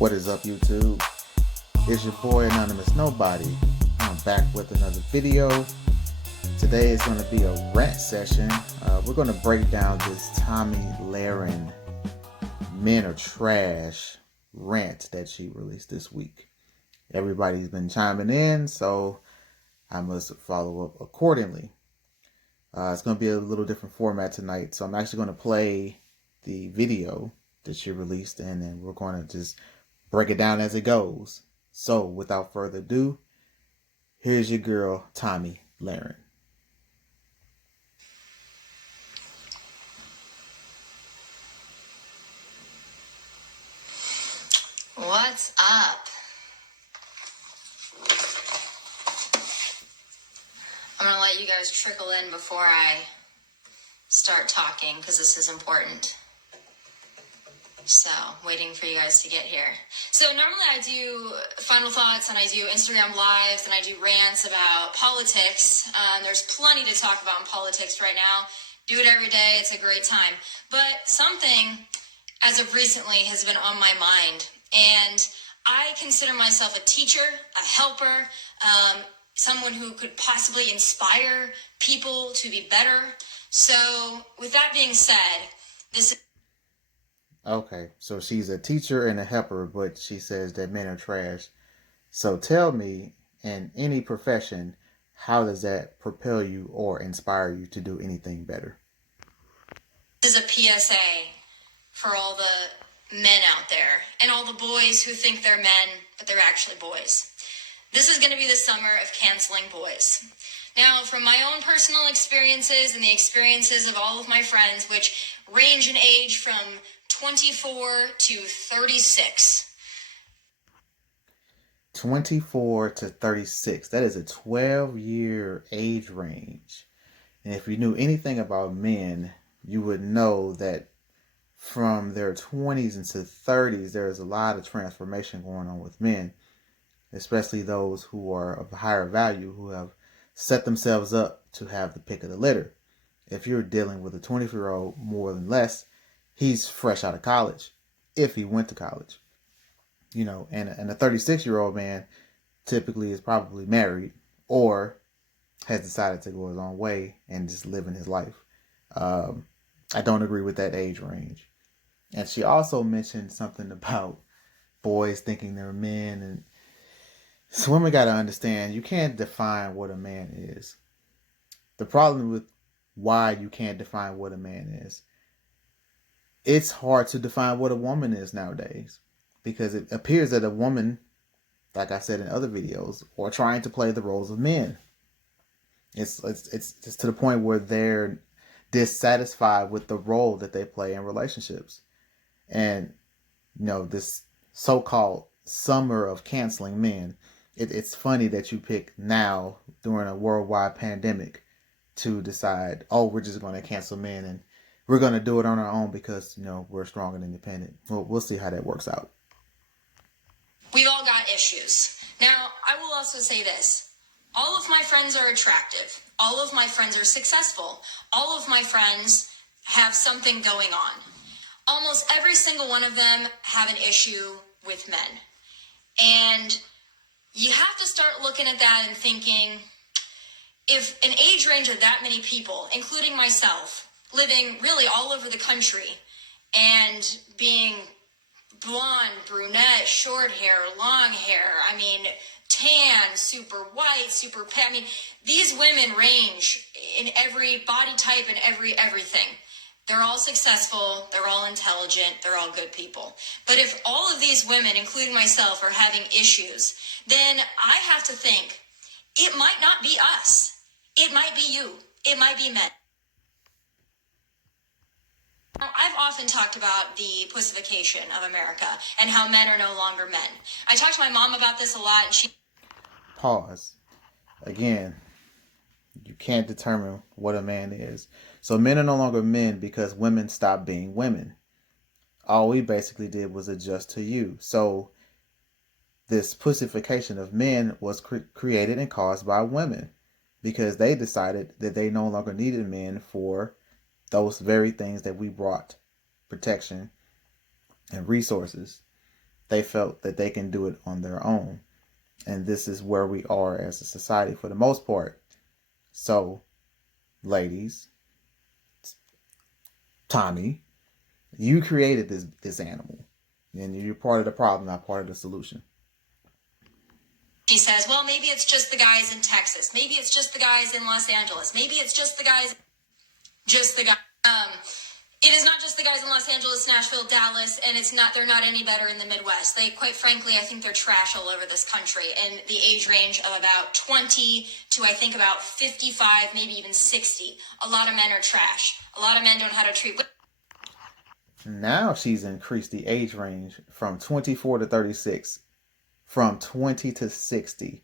What is up, YouTube? It's your boy Anonymous Nobody. I'm back with another video. Today is going to be a rant session. We're going to break down this Tomi Lahren "Men Are Trash" rant that she released this week. Everybody's been chiming in, so I must follow up accordingly. It's going to be a little different format tonight, so I'm actually going to play the video that she released, and then we're going to just break it down as it goes. So, without further ado, here's your girl, Tomi Lahren. What's up? I'm going to let you guys trickle in before I start talking because this is important. So, waiting for you guys to get here. So, normally I do final thoughts and I do Instagram lives and I do rants about politics. There's plenty to talk about in politics right now. Do it every day. It's a great time. But something, as of recently, has been on my mind. And I consider myself a teacher, a helper, someone who could possibly inspire people to be better. So, with that being said, this is... Okay, so she's a teacher and a helper, but she says that men are trash. So tell me, in any profession, how does that propel you or inspire you to do anything better? This is a PSA for all the men out there and all the boys who think they're men, but they're actually boys. This is going to be the summer of canceling boys. Now, from my own personal experiences and the experiences of all of my friends, which range in age from 24 to 36. 24 to 36. That is a 12-year age range. And if you knew anything about men, you would know that from their 20s into 30s, there is a lot of transformation going on with men, especially those who are of higher value, who have set themselves up to have the pick of the litter. If you're dealing with a 24-year-old, more than less, he's fresh out of college, if he went to college. You know, and a 36-year-old man typically is probably married or has decided to go his own way and just living his life. I don't agree with that age range. And she also mentioned something about boys thinking they're men. And so women got to understand, you can't define what a man is. The problem with why you can't define what a man is, it's hard to define what a woman is nowadays, because it appears that a woman, like I said in other videos, are trying to play the roles of men. It's just to the point where they're dissatisfied with the role that they play in relationships. And, you know, this so-called summer of canceling men, it's funny that you pick now during a worldwide pandemic to decide, oh, we're just going to cancel men and we're going to do it on our own because, you know, we're strong and independent. Well, we'll see how that works out. We've all got issues. Now, I will also say this. All of my friends are attractive. All of my friends are successful. All of my friends have something going on. Almost every single one of them have an issue with men. And you have to start looking at that and thinking, if an age range of that many people, including myself, living really all over the country and being blonde, brunette, short hair, long hair, I mean, tan, super white, super pale. I mean, these women range in every body type and everything. They're all successful, they're all intelligent, they're all good people. But if all of these women, including myself, are having issues, then I have to think, it might not be us. It might be you. It might be men. I've often talked about the pussification of America and how men are no longer men. I talked to my mom about this a lot, and she... Pause. Again, you can't determine what a man is. So men are no longer men because women stopped being women. All we basically did was adjust to you. So this pussification of men was created and caused by women because they decided that they no longer needed men for those very things that we brought: protection and resources. they felt that they can do it on their own. And this is where we are as a society for the most part. So, ladies, Tomi, you created this animal. And you're part of the problem, not part of the solution. She says, well, maybe it's just the guys in Texas. Maybe it's just the guys in Los Angeles. Maybe it's just the guys, it is not just the guys in Los Angeles, Nashville, Dallas, and they're not any better in the Midwest. They, quite frankly, I think they're trash all over this country in the age range of about 20 to, I think, about 55, maybe even 60. A lot of men are trash. A lot of men don't know how to treat women. Now she's increased the age range from 24 to 36, from 20 to 60.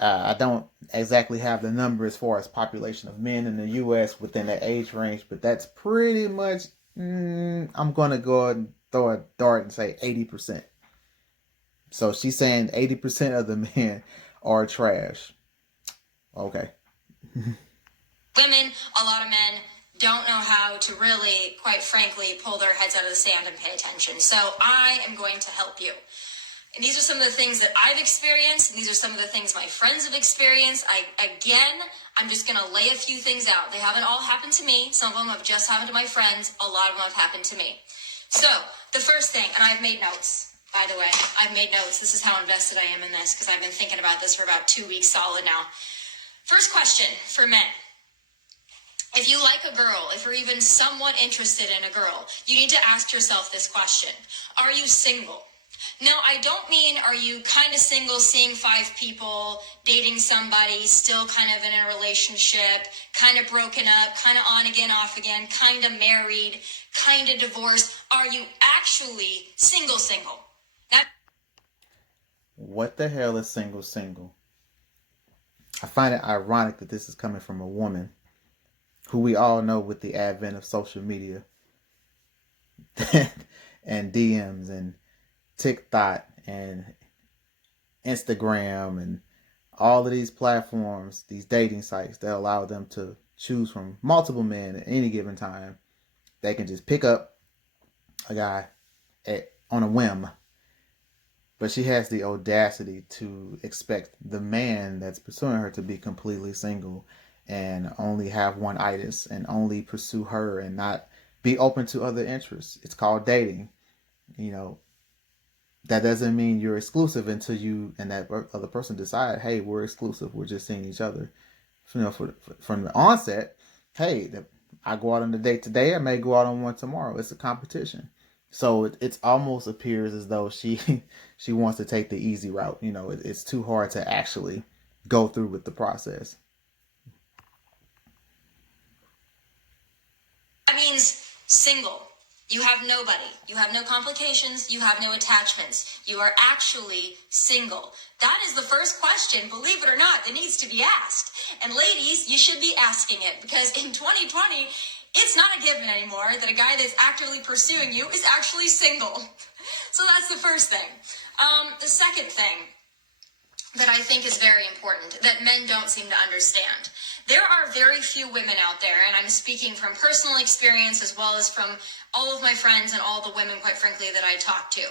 I don't exactly have the number as far as population of men in the U.S. within that age range, but that's pretty much, I'm going to go and throw a dart and say 80%. So she's saying 80% of the men are trash. Okay. Women, a lot of men don't know how to really, quite frankly, pull their heads out of the sand and pay attention. So I am going to help you. And these are some of the things that I've experienced, and these are some of the things my friends have experienced. I'm just going to lay a few things out. They haven't all happened to me. Some of them have just happened to my friends. A lot of them have happened to me. So, the first thing, and I've made notes, by the way. I've made notes. This is how invested I am in this, because I've been thinking about this for about 2 weeks solid now. First question for men. If you like a girl, if you're even somewhat interested in a girl, you need to ask yourself this question. Are you single? Now, I don't mean are you kind of single, seeing 5 people, dating somebody, still kind of in a relationship, kind of broken up, kind of on again, off again, kind of married, kind of divorced. Are you actually single? Now, what the hell is single? I find it ironic that this is coming from a woman who we all know with the advent of social media and DMs and TikTok and Instagram and all of these platforms, these dating sites that allow them to choose from multiple men at any given time. They can just pick up a guy on a whim. But she has the audacity to expect the man that's pursuing her to be completely single and only have one itis and only pursue her and not be open to other interests. It's called dating. You know, that doesn't mean you're exclusive until you and that other person decide, hey, we're exclusive. We're just seeing each other. You know, from the onset, hey, I go out on a date today. I may go out on one tomorrow. It's a competition. So it almost appears as though she wants to take the easy route. You know, it's too hard to actually go through with the process. that means single. You have nobody. You have no complications. You have no attachments. You are actually single. That is the first question, believe it or not, that needs to be asked. And ladies, you should be asking it, because in 2020, it's not a given anymore that a guy that's actively pursuing you is actually single. So that's the first thing. The second thing that I think is very important that men don't seem to understand. There are very few women out there, and I'm speaking from personal experience as well as from all of my friends and all the women, quite frankly, that I talk to.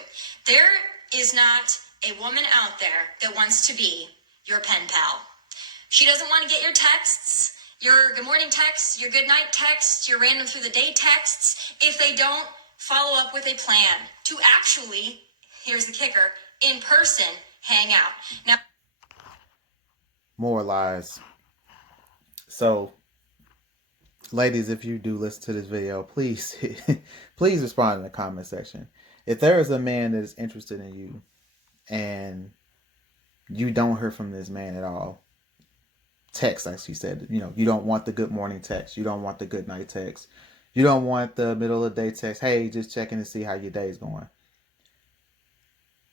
There is not a woman out there that wants to be your pen pal. She doesn't want to get your texts, your good morning texts, your good night texts, your random through the day texts, if they don't follow up with a plan to actually, here's the kicker, in person, hang out. Now, more lies. So, ladies, if you do listen to this video, please please respond in the comment section. If there is a man that is interested in you and you don't hear from this man at all, text, like she said, you know, you don't want the good morning text, you don't want the good night text, you don't want the middle of the day text, hey, just checking to see how your day's going.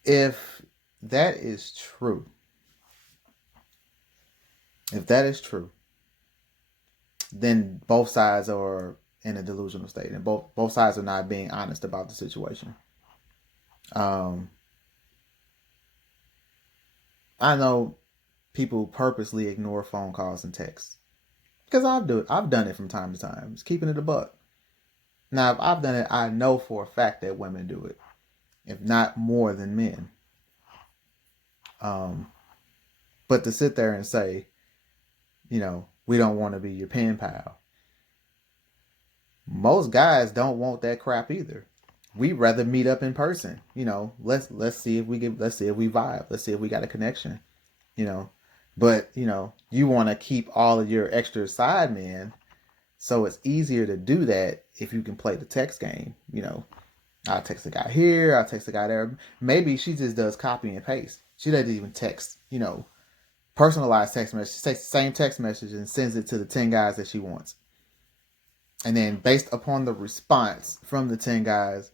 If that is true, then both sides are in a delusional state, and both sides are not being honest about the situation. I know people purposely ignore phone calls and texts, because I've done it from time to time. It's keeping it a buck. Now, if I've done it, I know for a fact that women do it. if not more than men. But to sit there and say, we don't want to be your pen pal. Most guys don't want that crap either. We rather meet up in person. Let's see if we vibe. Let's see if we got a connection. But you want to keep all of your extra side men, so it's easier to do that if you can play the text game. I'll text the guy here, I'll text the guy there. Maybe she just does copy and paste. She doesn't even text, personalized text message. She takes the same text message and sends it to the 10 guys that she wants. And then based upon the response from the 10 guys,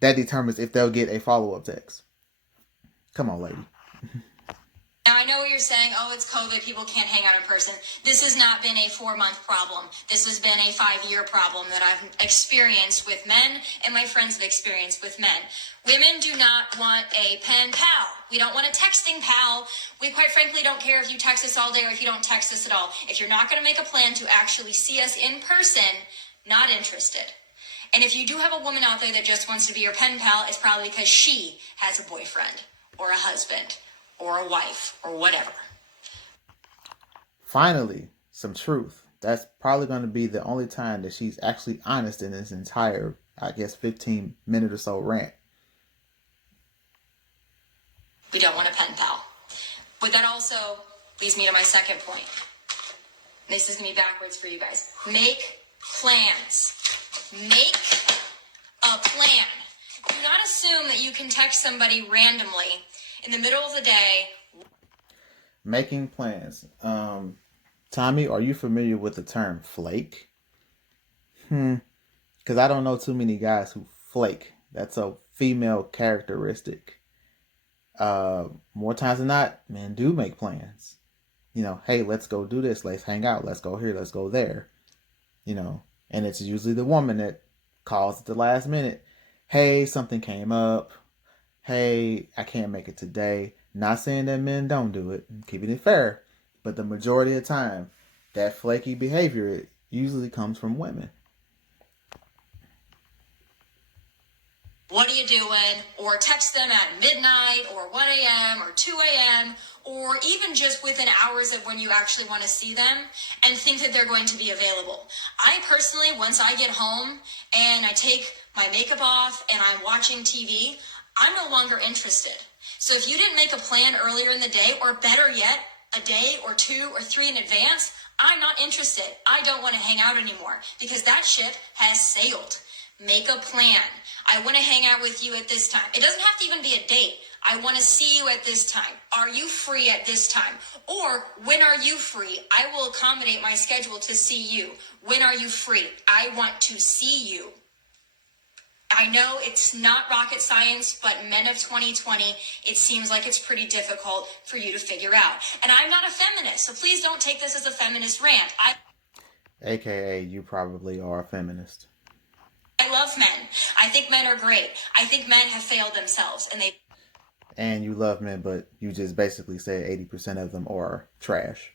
that determines if they'll get a follow-up text. Come on, lady. Now, I know what you're saying. Oh, it's COVID. People can't hang out in person. This has not been a 4-month problem. This has been a 5-year problem that I've experienced with men, and my friends have experienced with men. Women do not want a pen pal. We don't want a texting pal. We quite frankly don't care if you text us all day or if you don't text us at all. If you're not going to make a plan to actually see us in person, not interested. And if you do have a woman out there that just wants to be your pen pal, it's probably because she has a boyfriend or a husband or a wife or whatever. Finally, some truth. That's probably going to be the only time that she's actually honest in this entire, 15-minute or so rant. We don't want a pen pal. But that also leads me to my second point. This is going to be backwards for you guys. Make plans. Make a plan. Do not assume that you can text somebody randomly in the middle of the day. Making plans. Tomi, are you familiar with the term flake? Because I don't know too many guys who flake. That's a female characteristic. More times than not, men do make plans. Hey, let's go do this. Let's hang out. Let's go here. Let's go there. And it's usually the woman that calls at the last minute. Hey, something came up. Hey, I can't make it today. Not saying that men don't do it. Keeping it fair. But the majority of the time, that flaky behavior, it usually comes from women. What are you doing? Or text them at midnight or 1 a.m. or 2 a.m. or even just within hours of when you actually want to see them and think that they're going to be available. I personally, once I get home and I take my makeup off and I'm watching TV, I'm no longer interested. So if you didn't make a plan earlier in the day, or better yet, a day or 2 or 3 in advance, I'm not interested. I don't want to hang out anymore because that ship has sailed. Make a plan. I want to hang out with you at this time. It doesn't have to even be a date. I want to see you at this time. Are you free at this time? Or when are you free? I will accommodate my schedule to see you. When are you free? I want to see you. I know it's not rocket science, but men of 2020, it seems like it's pretty difficult for you to figure out. And I'm not a feminist, so please don't take this as a feminist rant. AKA, you probably are a feminist. I love men. I think men are great. I think men have failed themselves, and you love men, but you just basically said 80% of them are trash.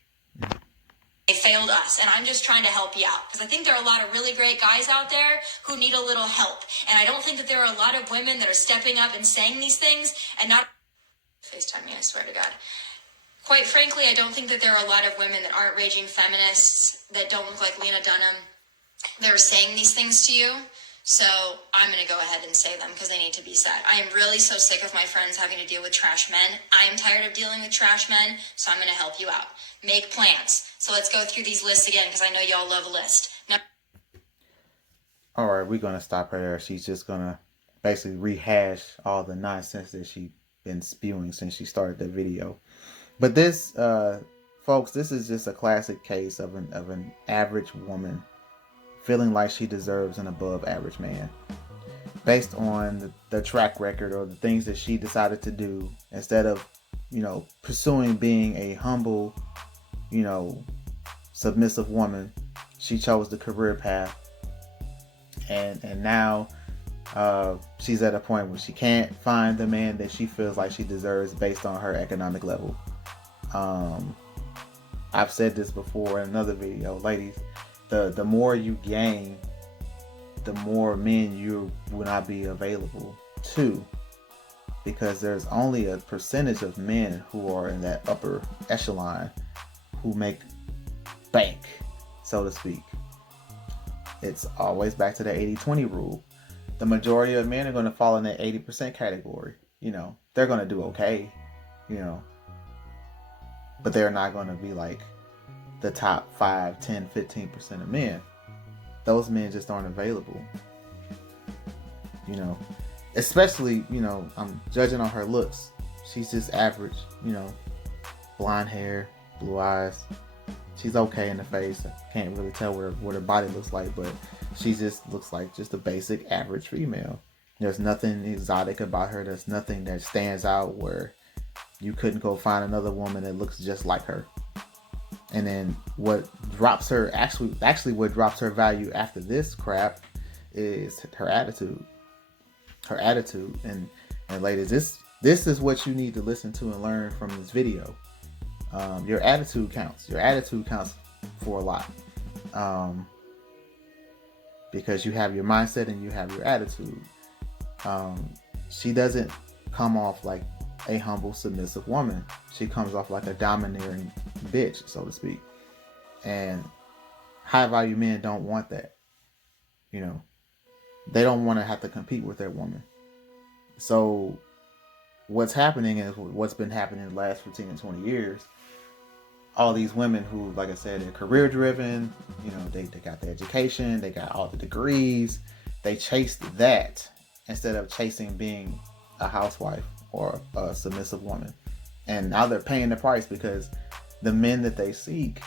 They failed us, and I'm just trying to help you out because I think there are a lot of really great guys out there who need a little help, and I don't think that there are a lot of women that are stepping up and saying these things and not FaceTime me, I swear to God. Quite frankly, I don't think that there are a lot of women that aren't raging feminists that don't look like Lena Dunham. They're saying these things to you. So I'm going to go ahead and say them because they need to be said. I am really so sick of my friends having to deal with trash men. I am tired of dealing with trash men, so I'm going to help you out. Make plans. So let's go through these lists again because I know y'all love a list. Now, all right, we're going to stop her there. She's just going to basically rehash all the nonsense that she's been spewing since she started the video. But this, folks, this is just a classic case of an average woman feeling like she deserves an above average man based on the track record or the things that she decided to do instead of, pursuing being a humble, submissive woman. She chose the career path and now she's at a point where she can't find the man that she feels like she deserves based on her economic level. I've said this before in another video, ladies. The more you gain, the more men you will not be available to. because there's only a percentage of men who are in that upper echelon who make bank, so to speak. It's always back to the 80-20 rule. The majority of men are going to fall in that 80% category. They're going to do okay, but they're not going to be like the top 5, 10, 15% of men. Those men just aren't available. Especially, I'm judging on her looks. She's just average, blonde hair, blue eyes. She's okay in the face. I can't really tell what her body looks like, but she just looks like just a basic average female. There's nothing exotic about her. There's nothing that stands out where you couldn't go find another woman that looks just like her. And then what drops her, actually what drops her value after this crap is her attitude. Her attitude. And ladies, this is what you need to listen to and learn from this video. Your attitude counts. Your attitude counts for a lot. Because you have your mindset and you have your attitude. She doesn't come off like a humble, submissive woman. She comes off like a domineering bitch, so to speak. And high value men don't want that. They don't want to have to compete with their woman. So what's happening is what's been happening in the last 15 and 20 years. All these women who, like I said, are career driven, they got the education, they got all the degrees, they chased that instead of chasing being a housewife or a submissive woman. And now they're paying the price because the men that they seek,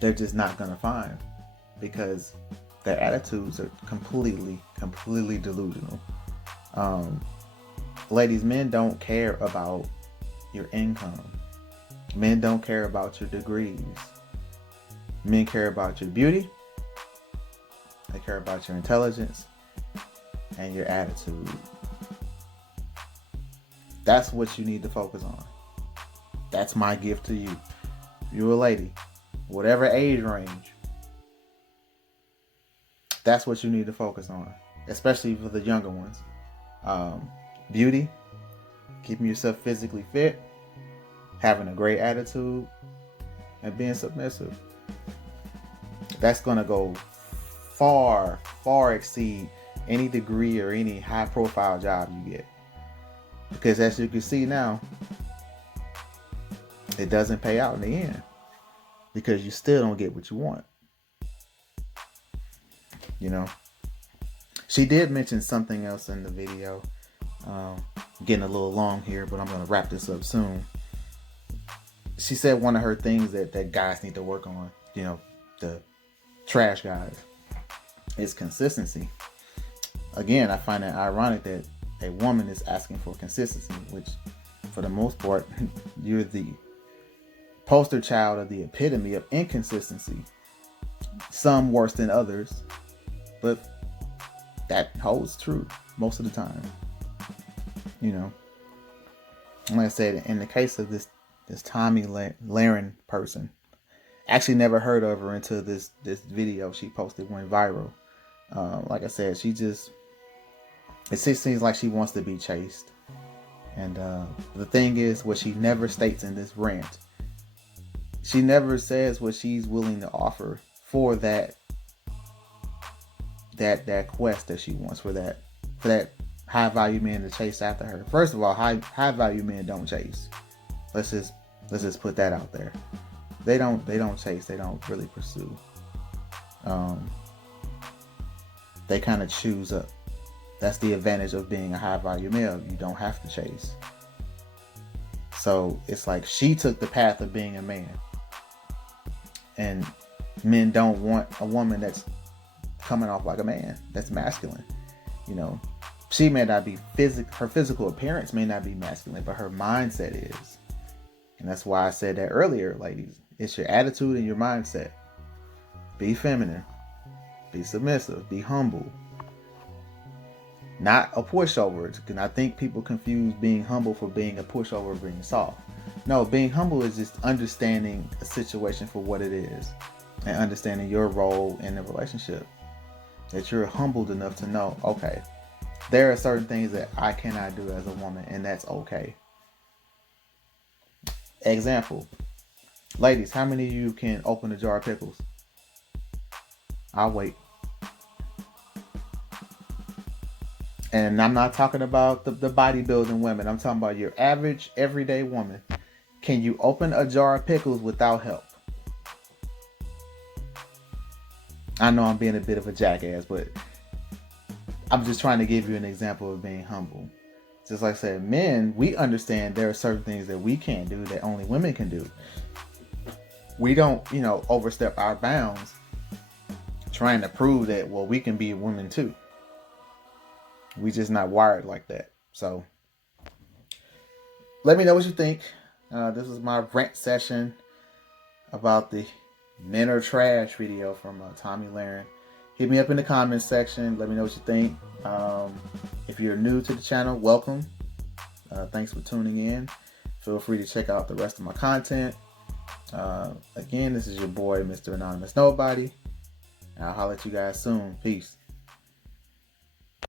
they're just not going to find because their attitudes are completely delusional. Ladies, men don't care about your income. Men don't care about your degrees. Men care about your beauty. They care about your intelligence and your attitude. That's what you need to focus on. That's my gift to you. You're a lady, whatever age range. That's what you need to focus on, especially for the younger ones. Beauty, keeping yourself physically fit, having a great attitude, and being submissive. That's going to go far exceed any degree or any high profile job you get. Because as you can see now, it doesn't pay out in the end. Because you still don't get what you want. She did mention something else in the video. Getting a little long here, but I'm going to wrap this up soon. She said one of her things that guys need to work on, the trash guys, is consistency. Again, I find it ironic that a woman is asking for consistency, which for the most part, you're the poster child of the epitome of inconsistency. Some worse than others, but that holds true most of the time. Like I said, in the case of this Tomi Lahren person, actually never heard of her until this video she posted went viral. Like I said, it just seems like she wants to be chased. And the thing is, what she never states in this rant, she never says what she's willing to offer for that quest that she wants, for that high value man to chase after her. First of all, high value men don't chase. Let's just put that out there. They don't chase. They don't really pursue. They kind of choose up. That's the advantage of being a high value male. You don't have to chase. So it's like she took the path of being a man. And men don't want a woman that's coming off like a man, that's masculine. She may not be her physical appearance may not be masculine, but her mindset is. And that's why I said that earlier, ladies. It's your attitude and your mindset. Be feminine. Be submissive. Be humble. Not a pushover. And I think people confuse being humble for being a pushover or being soft. No, being humble is just understanding a situation for what it is and understanding your role in the relationship. That you're humbled enough to know, okay, There are certain things that I cannot do as a woman, and that's okay. Example. Ladies, how many of you can open a jar of pickles? I'll wait. And I'm not talking about the bodybuilding women. I'm talking about your average, everyday woman. Can you open a jar of pickles without help? I know I'm being a bit of a jackass, but I'm just trying to give you an example of being humble. Just like I said, men, we understand there are certain things that we can't do that only women can do. We don't, overstep our bounds trying to prove that, well, we can be women too. We just not wired like that. So let me know what you think. This is my rant session about the Men Are Trash video from Tomi, Lahren. Hit me up in the comments section. Let me know what you think. If you're new to the channel, welcome. Thanks for tuning in. Feel free to check out the rest of my content. Again, this is your boy, Mr. Anonymous Nobody. I'll holler at you guys soon. Peace.